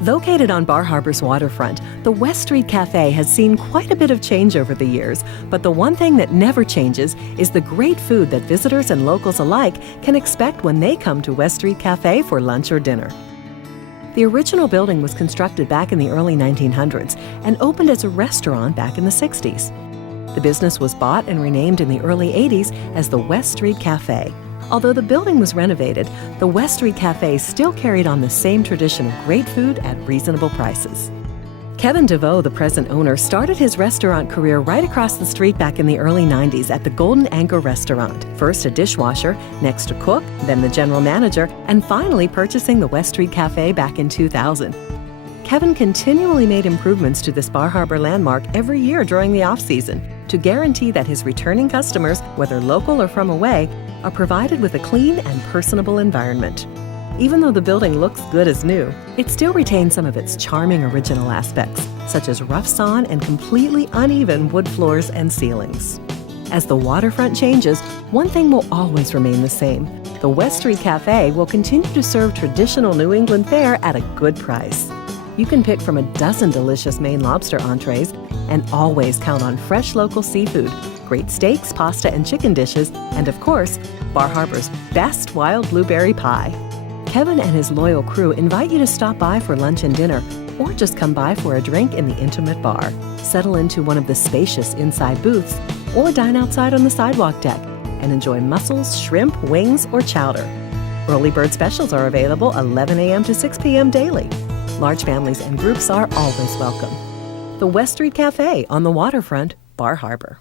Located on Bar Harbor's waterfront, the West Street Cafe has seen quite a bit of change over the years, but the one thing that never changes is the great food that visitors and locals alike can expect when they come to West Street Cafe for lunch or dinner. The original building was constructed back in the early 1900s and opened as a restaurant back in the 60s. The business was bought and renamed in the early 80s as the West Street Cafe. Although the building was renovated, the West Street Cafe still carried on the same tradition of great food at reasonable prices. Kevin DeVoe, the present owner, started his restaurant career right across the street back in the early 90s at the Golden Anchor restaurant. First a dishwasher, next a cook, then the general manager, and finally purchasing the West Street Cafe back in 2000. Kevin continually made improvements to this Bar Harbor landmark every year during the off-season to guarantee that his returning customers, whether local or from away, are provided with a clean and personable environment. Even though the building looks good as new, it still retains some of its charming original aspects, such as rough sawn and completely uneven wood floors and ceilings. As the waterfront changes, one thing will always remain the same. The West Street Cafe will continue to serve traditional New England fare at a good price. You can pick from a dozen delicious Maine lobster entrees and always count on fresh local seafood, great steaks, pasta, and chicken dishes, and of course, Bar Harbor's best wild blueberry pie. Kevin and his loyal crew invite you to stop by for lunch and dinner, or just come by for a drink in the intimate bar. Settle into one of the spacious inside booths, or dine outside on the sidewalk deck and enjoy mussels, shrimp, wings, or chowder. Early bird specials are available 11 a.m. to 6 p.m. daily. Large families and groups are always welcome. The West Street Cafe on the waterfront, Bar Harbor.